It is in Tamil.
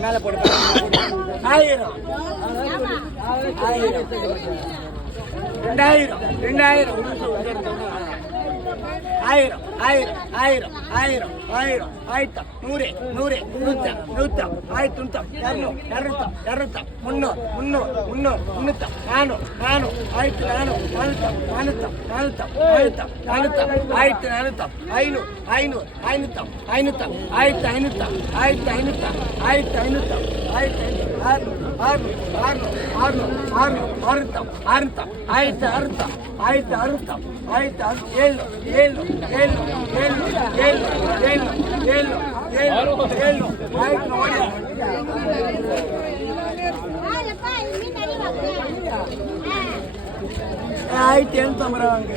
மேல போடு 1000 2000 ஆயிரம் ஆயிரம் ஆயிரம் ஆயிரம் ஆயிரம் ஆயிரத்தம் நூறு நூறு நூத்தம் நூத்தம் ஆயிரத்தி நூத்தம் இரநூறு இரநூத்தம் இரநூத்தம் முன்னூறு முன்னூறு முன்னூறு முன்னூத்தம் நானூறு நானூறு ஆயிரத்தி நானூறு நானூத்தம் நானூத்தம் நானூத்தம் நானூத்தம் நானூத்தம் ஆயிரத்தி நானூத்தம் ஐநூறு ஐநூறு ஐநூத்தம் ஐநூத்தம் ஆயிரத்தி ஐநூத்தம் ஆயிரத்தி ஐநூத்தம் ஆயிரத்தி ஐநூத்தம் ஆயிரத்தி ஐநூறு ஆறுநூறு ஆறுநூறு ஆறுநூறு ஆறுநூறு ஆறுநூத்தம் ஆறுநூத்தம் ஆயிரத்தி அறுநூத்தம் ஆயிரத்தி அறுநூத்தம் ஆயிரத்தி ஏழ்நூறு ஏழ்நூறு ஏழ்நூறு ஏழ்நூறு ஏழ்நூறு ஏழ்நூறு ஏழ்நூறு ஏழ்நூறு ஆயிரத்தி 750 ரூபாங்க.